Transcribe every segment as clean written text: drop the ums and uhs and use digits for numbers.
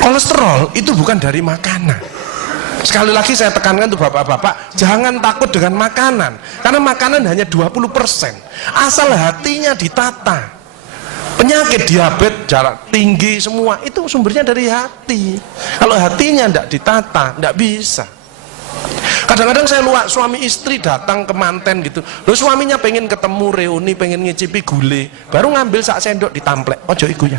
Kolesterol itu bukan dari makanan. Sekali lagi saya tekankan tuh bapak-bapak, jangan takut dengan makanan, karena makanan hanya 20%. Asal hatinya ditata. Penyakit diabetes, darah tinggi, semua itu sumbernya dari hati. Kalau hatinya tidak ditata, tidak bisa. Kadang-kadang saya luak suami istri datang ke manten gitu, lo suaminya pengen ketemu reuni, pengen ngicipi gule, baru ngambil sak sendok ditamplek, ojo iku ya.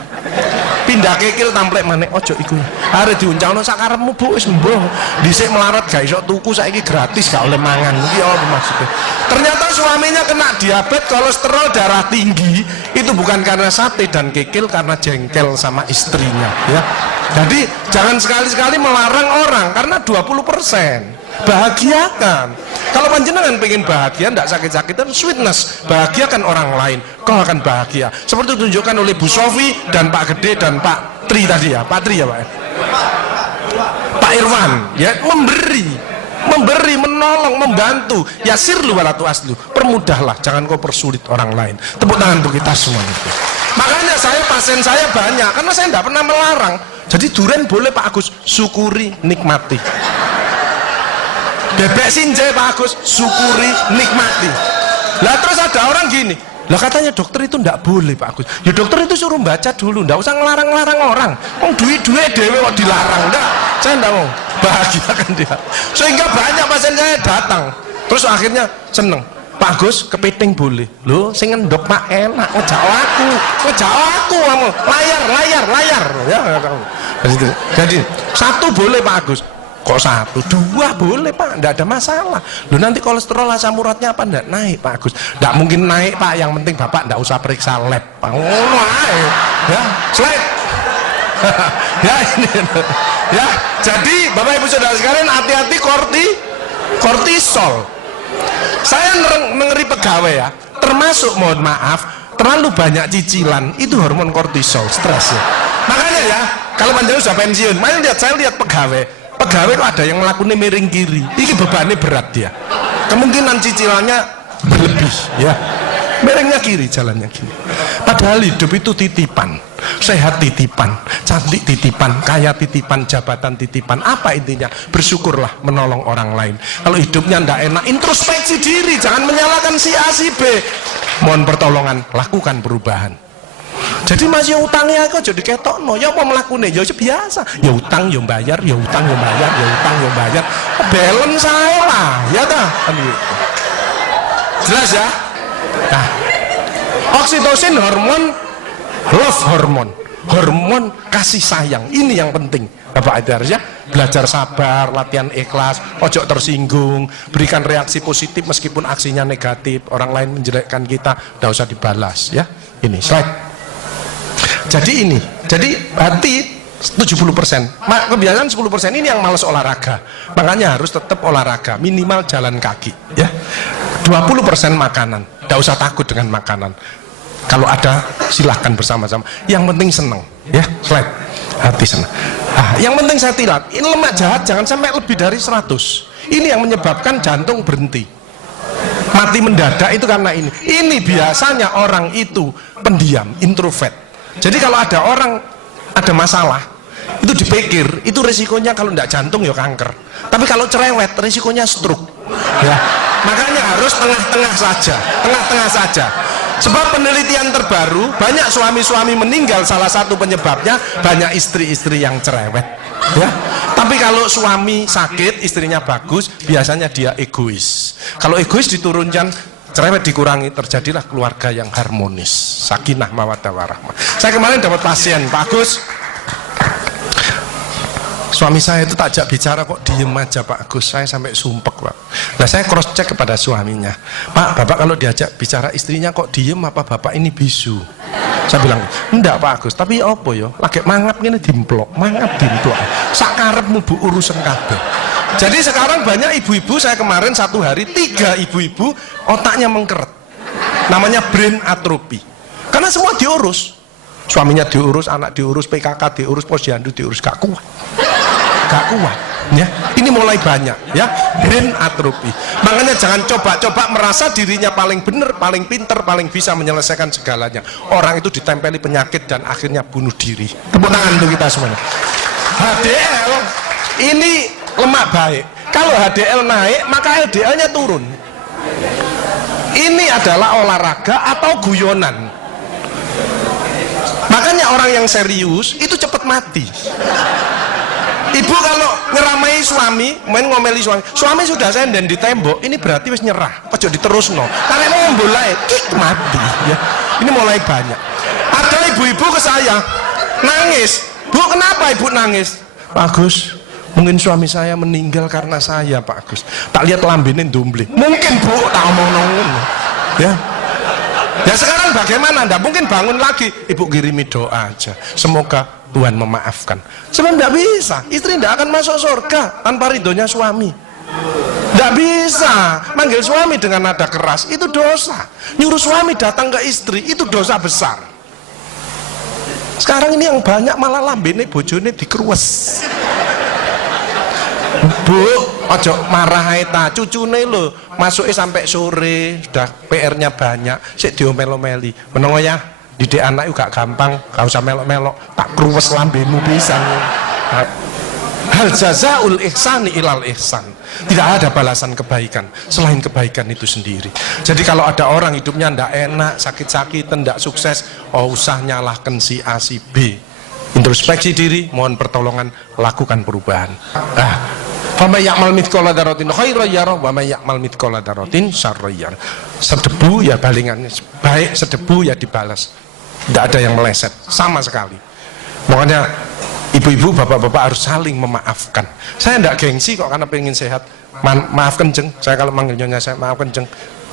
Pindah kekil tamplek maneh, ojo iku ya. Are diuncalno sak karepmu Bu, wis mbuh. Dhisik melarat gak iso tuku, saiki gratis gak oleh mangan. Iki apa maksudnya? Ternyata suaminya kena diabetes, kolesterol, darah tinggi, itu bukan karena sate dan kekil, karena jengkel sama istrinya ya. Jadi jangan sekali-sekali melarang orang, karena 20%. Bahagiakan. Kalau panjenengan pengen bahagia, tidak sakit-sakitan, sweetness, bahagiakan orang lain, kau akan bahagia. Seperti ditunjukkan oleh Bu Sofi dan Pak Gede dan Pak Tri tadi ya, Pak Tri ya Pak ya? Pak Irwan ya, memberi, menolong, membantu. Ya sirlu walatu aslu, permudahlah, jangan kau persulit orang lain. Tepuk tangan untuk kita semua itu. Makanya pasien saya banyak, karena saya tidak pernah melarang. Jadi durian boleh Pak Agus, syukuri, nikmati. Bebek sinjai Pak Agus, syukuri, nikmati. Lah terus ada orang gini, lah katanya dokter itu ndak boleh Pak Agus. Ya dokter itu suruh baca dulu, ndak usah ngelarang-larang orang. Duit-duit dewe kok dilarang, ndak. Saya ndak mau, bahagiakan dia. Sehingga banyak pasien saya datang, terus akhirnya seneng. Pak Agus, kepiting boleh. Loh, sing ngendok Pak enak, ngejak aku kamu. Layar. Ya, jadi satu boleh Pak Agus. Kok satu, dua boleh Pak, tidak ada masalah. Loh nanti kolesterol asam uratnya apa enggak naik Pak Agus? Tidak mungkin naik Pak, yang penting Bapak tidak usah periksa lab Pak. Ya, slide. Ya ini. Ya, jadi Bapak Ibu Saudara sekalian, hati-hati kortisol. Saya mengeri pegawai ya, termasuk mohon maaf, terlalu banyak cicilan, itu hormon kortisol, stres ya. Makanya ya, kalau panjenengan sudah pensiun, saya lihat pegawai kok ada yang melakukannya miring kiri, ini bebannya berat dia, kemungkinan cicilannya berlebih ya, miringnya kiri, jalannya kiri. Padahal hidup itu titipan, sehat titipan, cantik titipan, kaya titipan, jabatan titipan. Apa intinya? Bersyukurlah, menolong orang lain. Kalau hidupnya ndak enak, introspeksi diri, jangan menyalahkan si A si B, mohon pertolongan, lakukan perubahan. Jadi masih utangnya kok jadi ketokno, ya apa melakukannya, ya biasa, ya utang ya bayar, ya utang ya bayar, ya utang ya bayar, balance saya lah, ya dah. Jelas ya? Nah, oksitosin hormon love hormon kasih sayang, ini yang penting. Bapak itu harusnya belajar sabar, latihan ikhlas, ojo tersinggung, berikan reaksi positif meskipun aksinya negatif, orang lain menjelekkan kita, tidak usah dibalas ya. Ini slide. Jadi hati 70%, kebiasaan 10% ini yang malas olahraga, makanya harus tetap olahraga, minimal jalan kaki ya. 20% makanan, tidak usah takut dengan makanan, kalau ada silahkan bersama-sama, yang penting seneng ya. Slide. Hati seneng. Yang penting saya tilat, ini lemak jahat jangan sampai lebih dari 100, ini yang menyebabkan jantung berhenti, mati mendadak itu karena ini biasanya orang itu pendiam, introvert. Jadi kalau ada orang ada masalah itu dipikir, itu resikonya kalau tidak jantung ya kanker, tapi kalau cerewet resikonya stroke ya. Makanya harus tengah-tengah saja. Sebab penelitian terbaru, banyak suami-suami meninggal, salah satu penyebabnya banyak istri-istri yang cerewet ya. Tapi kalau suami sakit, istrinya bagus, biasanya dia egois. Kalau egois diturunkan, cerewet dikurangi, terjadilah keluarga yang harmonis, sakinah mawaddah warahmah. Saya kemarin dapat pasien, Pak Agus, suami saya itu tak ajak bicara kok diem aja Pak Agus, saya sampai sumpek Pak. Nah saya cross check kepada suaminya, Pak, Bapak kalau diajak bicara istrinya kok diem, apa Bapak ini bisu? Saya bilang, enggak Pak Agus, tapi apa ya, lagi mangap ini dimplok, sakarepmu Bu urusan kabeh. Jadi sekarang banyak ibu-ibu, saya kemarin satu hari 3 ibu-ibu otaknya mengkeret, namanya brain atrophy, karena semua diurus, suaminya diurus, anak diurus, PKK diurus, posyandu diurus, gak kuat ya. Ini mulai banyak ya, brain atrophy. Makanya jangan coba-coba merasa dirinya paling benar, paling pinter, paling bisa menyelesaikan segalanya. Orang itu ditempeli penyakit dan akhirnya bunuh diri. Tepuk tangan untuk kita semuanya HDL ini lemak baik. Kalau HDL naik, maka LDL-nya turun. Ini adalah olahraga atau guyonan. Makanya orang yang serius itu cepat mati. Ibu kalau ngeramai suami, main ngomeli suami sudah senden di tembok, ini berarti wis nyerah, ojo diterusno. Karena mau mulai mati ya. Ini mulai banyak. Ada ibu-ibu ke saya nangis, Bu, kenapa ibu nangis? Pak Agus, mungkin suami saya meninggal karena saya, Pak Agus. Tak lihat lambene ndumbling. Mungkin Bu, tak omong ngono. Ya. Ya sekarang bagaimana? Nggak mungkin bangun lagi. Ibu kirimi doa aja. Semoga Tuhan memaafkan. Sebab tidak bisa. Istri tidak akan masuk surga tanpa ridhonya suami. Tidak bisa. Manggil suami dengan nada keras itu dosa. Nyuruh suami datang ke istri itu dosa besar. Sekarang ini yang banyak malah lambene bojone dikeruwes. Bu, ojo marah ta, cucune lho, masuknya sampai sore, sudah PR-nya banyak, sik diomel-omeli. Menengo ya, didik anak juga gampang, gak usah melok-melok, tak kruwes lambemu pisan. Hal jazaul ihsani ilal ihsan. Tidak ada balasan kebaikan selain kebaikan itu sendiri. Jadi kalau ada orang hidupnya ndak enak, sakit-sakitan, ndak sukses, oh usah nyalahkan si A si B. Introspeksi diri, mohon pertolongan, lakukan perubahan. Wa may ya'mal mithqala dzarratin khairan yarah wa may ya'mal mithqala dzarratin syarran yarah. Sedebu ya balingannya, baik sedebu ya dibalas. Tidak ada yang meleset sama sekali. Makanya ibu-ibu, bapak-bapak harus saling memaafkan. Saya tidak gengsi kok karena pengen sehat. Maafkan jeng, saya kalau manggil nyonya saya maafkan jeng.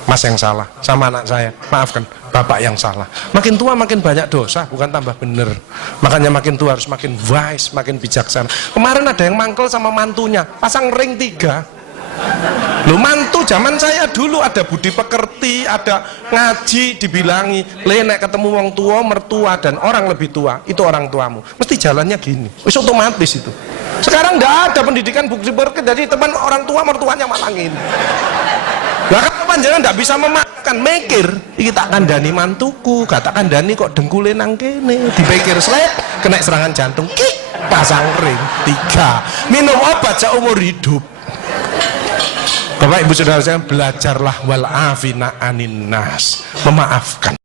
Mas yang salah, sama anak saya maafkan, bapak yang salah. Makin tua makin banyak dosa, bukan tambah bener. Makanya makin tua harus makin wise, makin bijaksana. Kemarin ada yang mangkel sama mantunya, pasang ring 3. Lu mantu zaman saya dulu ada budi pekerti, ada ngaji, dibilangi nek ketemu wong tua, mertua dan orang lebih tua, itu orang tuamu, mesti jalannya gini, wis otomatis itu. Sekarang nggak ada pendidikan budi pekerti, jadi teman orang tua mertuanya malah gini. Lah kan panjenengan ndak bisa memakan, mikir iki tak kandhani mantuku, gak tak kandhani kok dengkule nang kene, dipikir slep kena serangan jantung, pasang ring 3, minum obat seumur hidup. Bapak Ibu Saudara saya, belajarlah wal afina anin nas, memaafkan.